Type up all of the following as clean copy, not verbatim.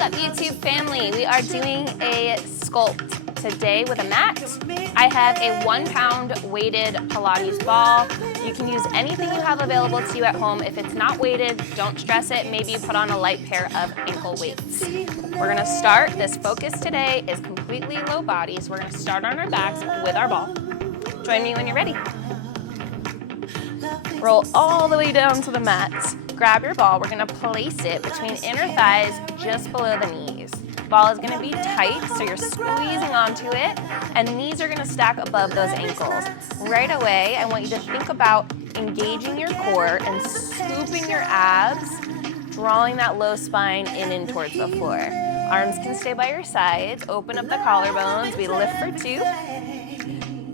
What's up, YouTube family? We are doing a sculpt today with a mat. I have a 1 pound weighted Pilates ball. You can use anything you have available to you at home. If it's not weighted, don't stress it. Maybe you put on a light pair of ankle weights. We're gonna start, this focus today is completely low body, so we're gonna start on our backs with our ball. Join me when you're ready. Roll all the way down to the mat. Grab your ball, we're gonna place it between inner thighs just below the knees. Ball is gonna be tight, so you're squeezing onto it, and knees are gonna stack above those ankles. Right away, I want you to think about engaging your core and scooping your abs, drawing that low spine in towards the floor. Arms can stay by your sides, open up the collarbones, we lift for 2,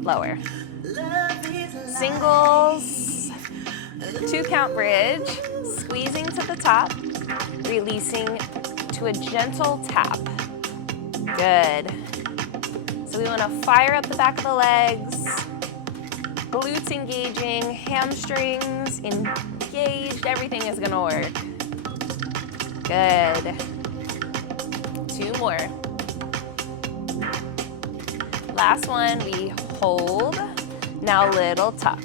lower. Singles, 2 count bridge, squeezing to the top, releasing to a gentle tap. Good. So we want to fire up the back of the legs, glutes engaging, hamstrings engaged, everything is going to work. Good. 2 more. Last one, we hold. Now little tuck.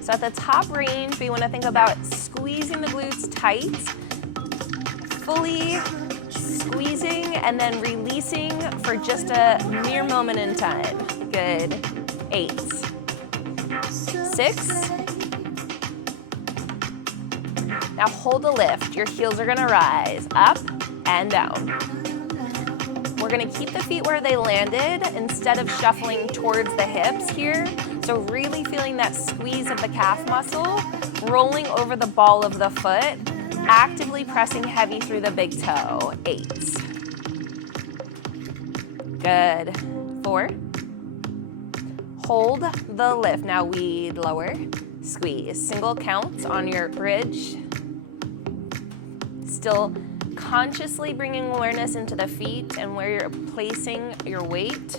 So at the top range, we want to think about squeezing the glutes tight, fully squeezing, and then releasing for just a mere moment in time. Good. 8, 6. Now hold the lift. Your heels are gonna rise up and down. We're gonna keep the feet where they landed instead of shuffling towards the hips here. So really feeling that squeeze of the calf muscle, rolling over the ball of the foot, actively pressing heavy through the big toe. 8. Good. 4. Hold the lift. Now we lower, squeeze. Single counts on your bridge. Still consciously bringing awareness into the feet and where you're placing your weight.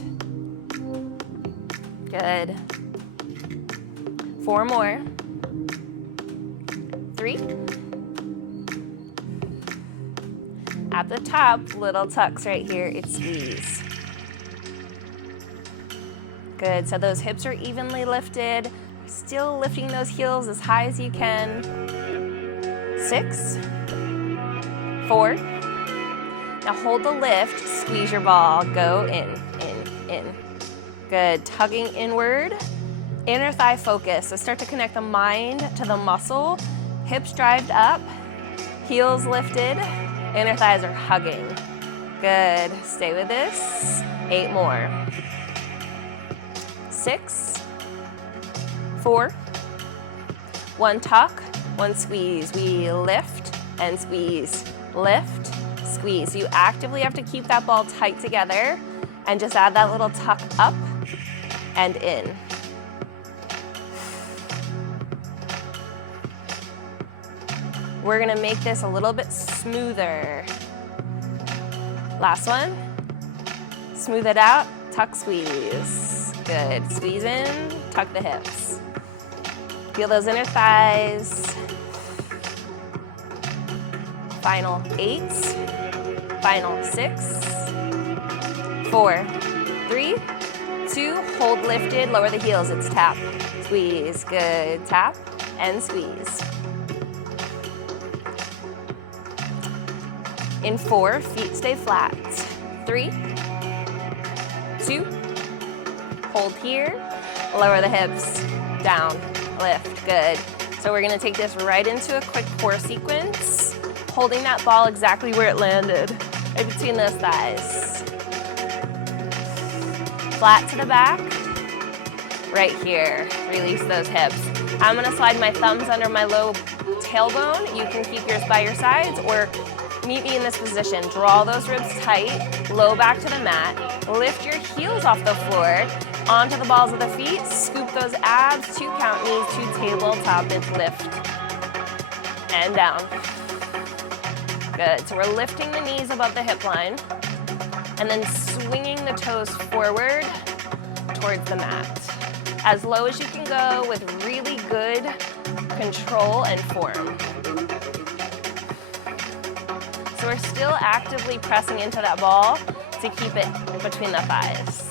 Good. 4 more. 3. At the top, little tucks right here, it's squeeze. Good, so those hips are evenly lifted. Still lifting those heels as high as you can. 6. 4. Now hold the lift, squeeze your ball, go in. Good, tugging inward, inner thigh focus. So start to connect the mind to the muscle, hips drived up, heels lifted, inner thighs are hugging. Good, stay with this. 8 more. 6, 4, 1 tuck, 1 squeeze. We lift and squeeze, lift, squeeze. So you actively have to keep that ball tight together and just add that little tuck up and in. We're gonna make this a little bit smoother. Last one. Smooth it out, tuck, squeeze. Good, squeeze in, tuck the hips. Feel those inner thighs. Final 8, final 6, 4, 3, 2, hold lifted, lower the heels, it's tap, squeeze, good, tap, and squeeze. In 4, feet stay flat. 3, 2, hold here, lower the hips, down, lift, good. So we're gonna take this right into a quick core sequence, holding that ball exactly where it landed, right between those thighs. Flat to the back, right here, release those hips. I'm gonna slide my thumbs under my low tailbone. You can keep yours by your sides or meet me in this position. Draw those ribs tight, low back to the mat. Lift your heels off the floor, onto the balls of the feet. Scoop those abs, 2 count knees, 2 tabletop, it's lift. And down. Good, so we're lifting the knees above the hip line and then swinging the toes forward towards the mat. As low as you can go with really good control and form. So we're still actively pressing into that ball to keep it between the thighs.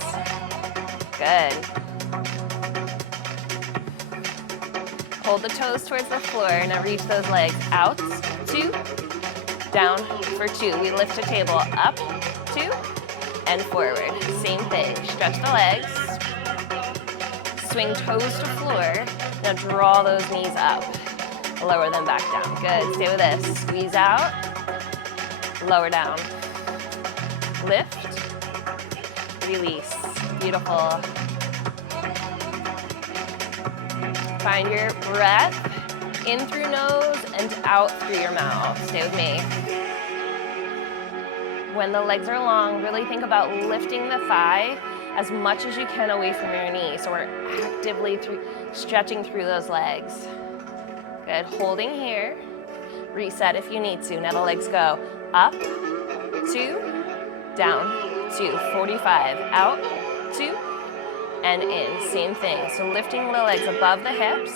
Good. Hold the toes towards the floor. Now reach those legs out, 2, down for 2. We lift a table, up, 2, and forward. Same thing. Stretch the legs. Swing toes to floor. Now draw those knees up. Lower them back down. Good. Stay with this. Squeeze out. Lower down. Lift. Release. Beautiful. Find your breath in through nose and out through your mouth. Stay with me. When the legs are long, really think about lifting the thigh as much as you can away from your knee. So we're actively stretching through those legs. Good. Holding here. Reset if you need to. Now the legs go up, 2, down, 2, 45, out, 2, and in. Same thing. So lifting the legs above the hips,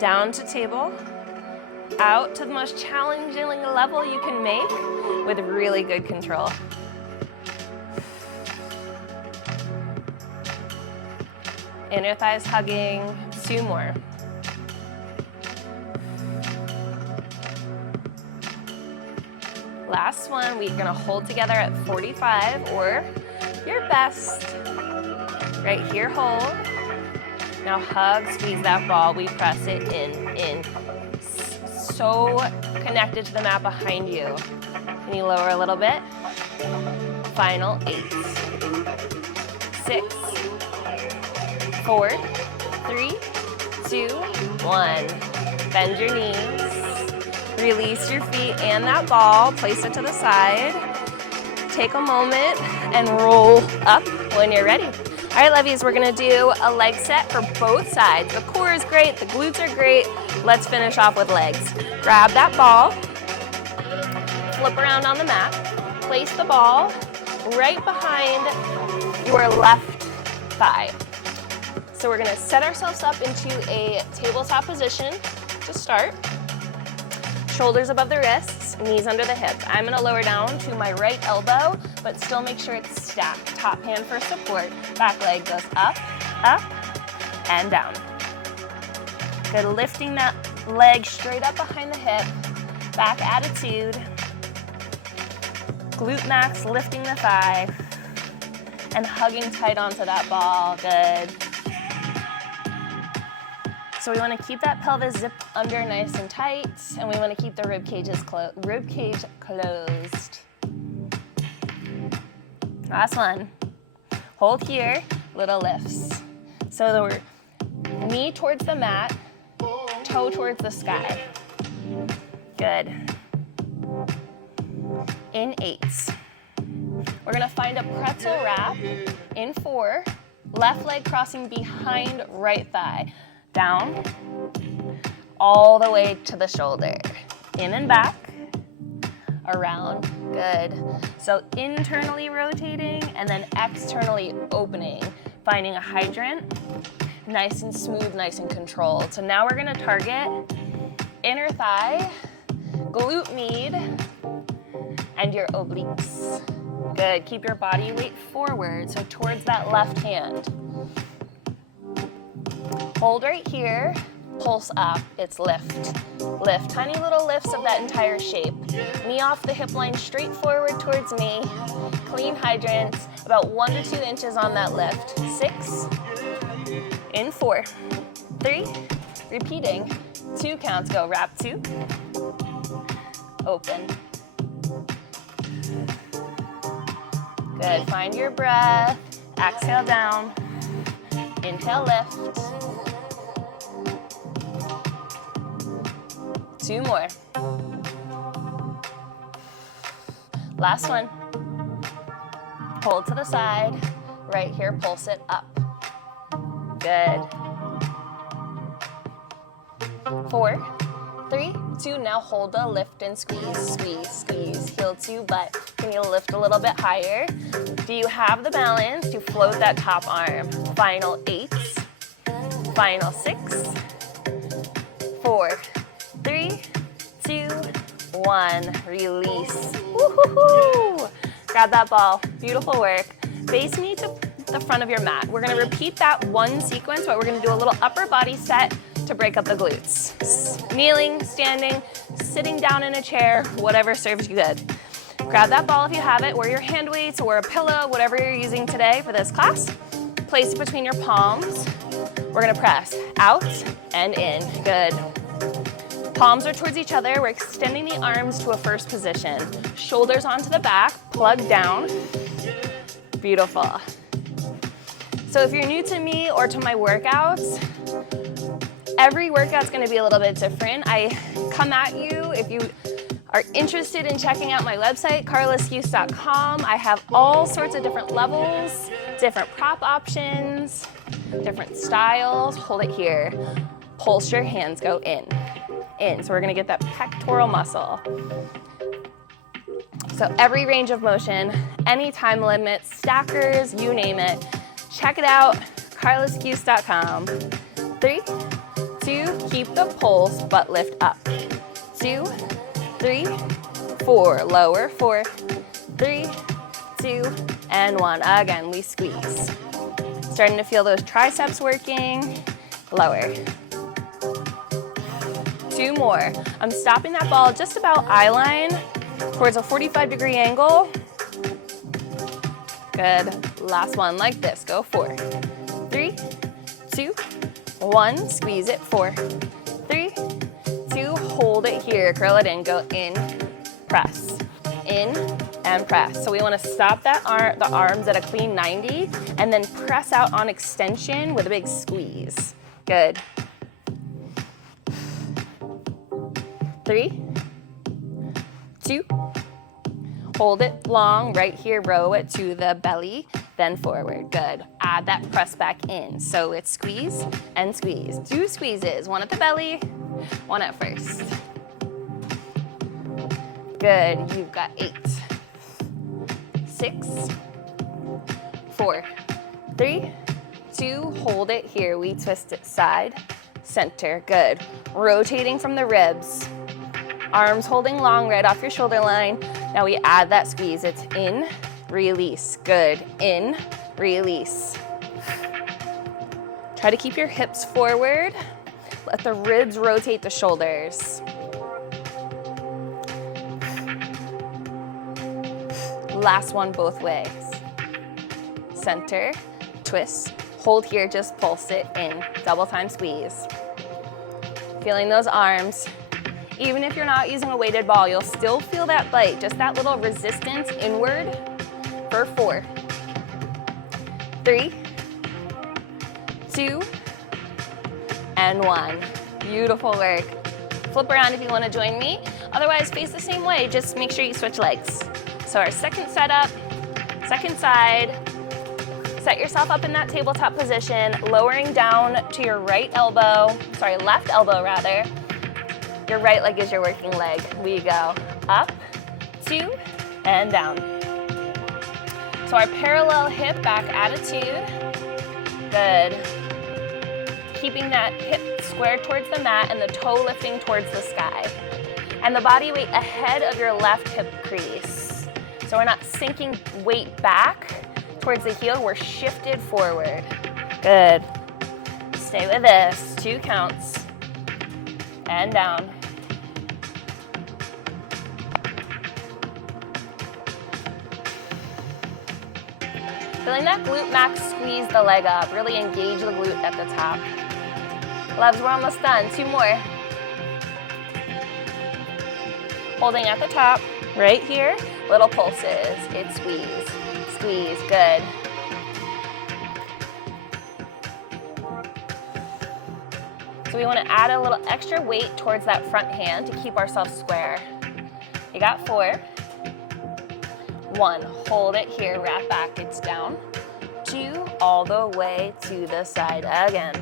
down to table, out to the most challenging level you can make with really good control. Inner thighs hugging, 2 more. Last one, we're gonna hold together at 45 or your best. Right here, hold. Now hug, squeeze that ball. We press it in. So connected to the mat behind you. Can you lower a little bit? Final 8, 6, 4, 3, 2, 1. Bend your knees. Release your feet and that ball. Place it to the side. Take a moment and roll up when you're ready. All right, lovies, we're gonna do a leg set for both sides. The core is great, the glutes are great. Let's finish off with legs. Grab that ball, flip around on the mat, place the ball right behind your left thigh. So we're gonna set ourselves up into a tabletop position to start. Shoulders above the wrists, knees under the hips. I'm gonna lower down to my right elbow, but still make sure it's stacked. Top hand for support. Back leg goes up, up, and down. Good, lifting that leg straight up behind the hip. Back attitude. Glute max, lifting the thigh. And hugging tight onto that ball, good. So we want to keep that pelvis zipped under nice and tight, and we want to keep the rib cage closed. Last one. Hold here, little lifts. So we're knee towards the mat, toe towards the sky. Good. In 8. We're gonna find a pretzel wrap in 4, left leg crossing behind right thigh. Down, all the way to the shoulder. In and back, around, good. So internally rotating and then externally opening, finding a hydrant, nice and smooth, nice and controlled. So now we're gonna target inner thigh, glute med, and your obliques. Good, keep your body weight forward, so towards that left hand. Hold right here, pulse up, it's lift. Lift, tiny little lifts of that entire shape. Knee off the hip line, straight forward towards me. Clean hydrant, about 1 to 2 inches on that lift. 6, in 4, 3, repeating. 2 counts, go, wrap 2, open. Good, find your breath, exhale down, inhale lift. 2 more. Last one. Hold to the side. Right here, pulse it up. Good. 4, 3, 2. Now hold the lift and squeeze, squeeze, squeeze. Heel to butt. Can you lift a little bit higher? Do you have the balance to float that top arm? Final 8. Final 6. 4, 3, 2, one, release. Woo-hoo-hoo. Grab that ball, beautiful work. Face me to the front of your mat. We're gonna repeat that one sequence, but we're gonna do a little upper body set to break up the glutes. Kneeling, standing, sitting down in a chair, whatever serves you good. Grab that ball if you have it, wear your hand weights or a pillow, whatever you're using today for this class. Place it between your palms. We're gonna press out and in, good. Palms are towards each other. We're extending the arms to a first position. Shoulders onto the back, plug down. Beautiful. So if you're new to me or to my workouts, every workout's gonna be a little bit different. I come at you if you are interested in checking out my website, carlaskeuse.com. I have all sorts of different levels, different prop options, different styles. Hold it here. Pulse your hands, go in. So we're gonna get that pectoral muscle. So every range of motion, any time limit, stackers, you name it. Check it out, carlaskeuse.com. 3, 2, keep the pulse, butt lift up. 2, 3, 4, lower, 4, 3, 2, and 1. Again, we squeeze. Starting to feel those triceps working, lower. 2 more. I'm stopping that ball just about eye line towards a 45-degree angle. Good. Last one like this. Go 4, 3, 2, 1. Squeeze it. 4, 3, 2. Hold it here. Curl it in. Go in, press, in, and press. So we want to stop that the arms at a clean 90 and then press out on extension with a big squeeze. Good. 3, 2, hold it long, right here, row it to the belly, then forward, good. Add that press back in, so it's squeeze and squeeze. 2 squeezes, one at the belly, one at first. Good, you've got 8, 6, 4, 3, 2, hold it here, we twist it side, center, good. Rotating from the ribs. Arms holding long right off your shoulder line. Now we add that squeeze. It's in, release. Good. In, release. Try to keep your hips forward. Let the ribs rotate the shoulders. Last one both ways. Center, twist, hold here, just pulse it in. Double time squeeze. Feeling those arms. Even if you're not using a weighted ball, you'll still feel that bite, just that little resistance inward for 4, 3, 2, and 1. Beautiful work. Flip around if you want to join me. Otherwise, face the same way. Just make sure you switch legs. So our second setup, second side. Set yourself up in that tabletop position, lowering down to your left elbow rather. Your right leg is your working leg. We go up, 2, and down. So our parallel hip back attitude. Good. Keeping that hip square towards the mat and the toe lifting towards the sky. And the body weight ahead of your left hip crease. So we're not sinking weight back towards the heel, we're shifted forward. Good. Stay with this, 2 counts. And down. Feeling that glute max, squeeze the leg up. Really engage the glute at the top. Loves, we're almost done. 2 more. Holding at the top, right here. Little pulses. It's squeeze. Squeeze, good. So we want to add a little extra weight towards that front hand to keep ourselves square. You got 4. 1, hold it here, wrap back, it's down. 2, all the way to the side again.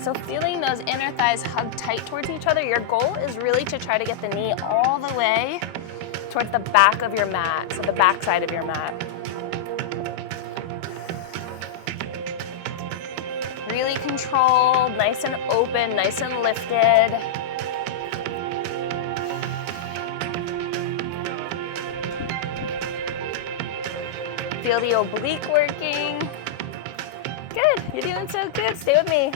So feeling those inner thighs hug tight towards each other, your goal is really to try to get the knee all the way towards the back of your mat, so the back side of your mat. really controlled, nice and open, nice and lifted. Feel the oblique working. Good, you're doing so good. Stay with me.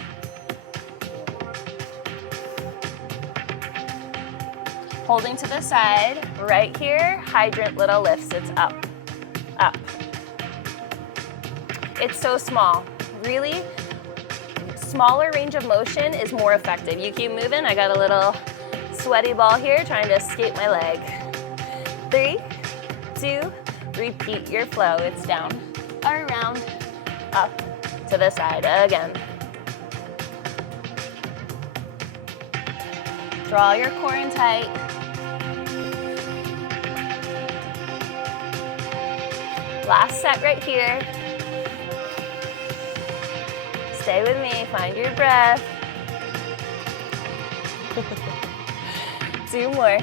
Holding to the side, right here, hydrant little lifts, it's up, up. It's so small. Really, smaller range of motion is more effective. You keep moving. I got a little sweaty ball here trying to escape my leg. 3, 2, repeat your flow. It's down, around, up, to the side again. Draw your core in tight. Last set right here. Stay with me, find your breath. 2 more.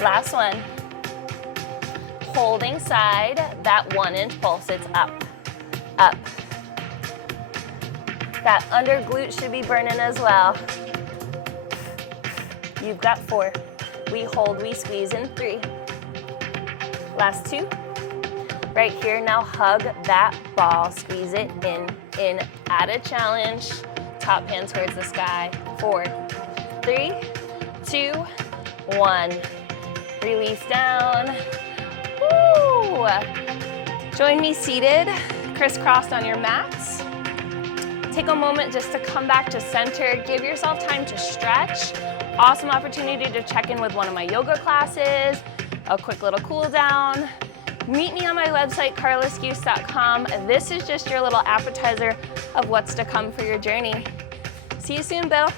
Last one. Holding side, that 1-inch pulse, it's up, up. That under glute should be burning as well. You've got 4. We hold, we squeeze in 3. Last 2. Right here, now hug that ball, squeeze it in, add a challenge, top hand towards the sky. 4, 3, 2, 1. Release down. Woo! Join me seated, crisscrossed on your mats. Take a moment just to come back to center. Give yourself time to stretch. Awesome opportunity to check in with one of my yoga classes, a quick little cool down. Meet me on my website, carlaskeuse.com. This is just your little appetizer of what's to come for your journey. See you soon, Bill.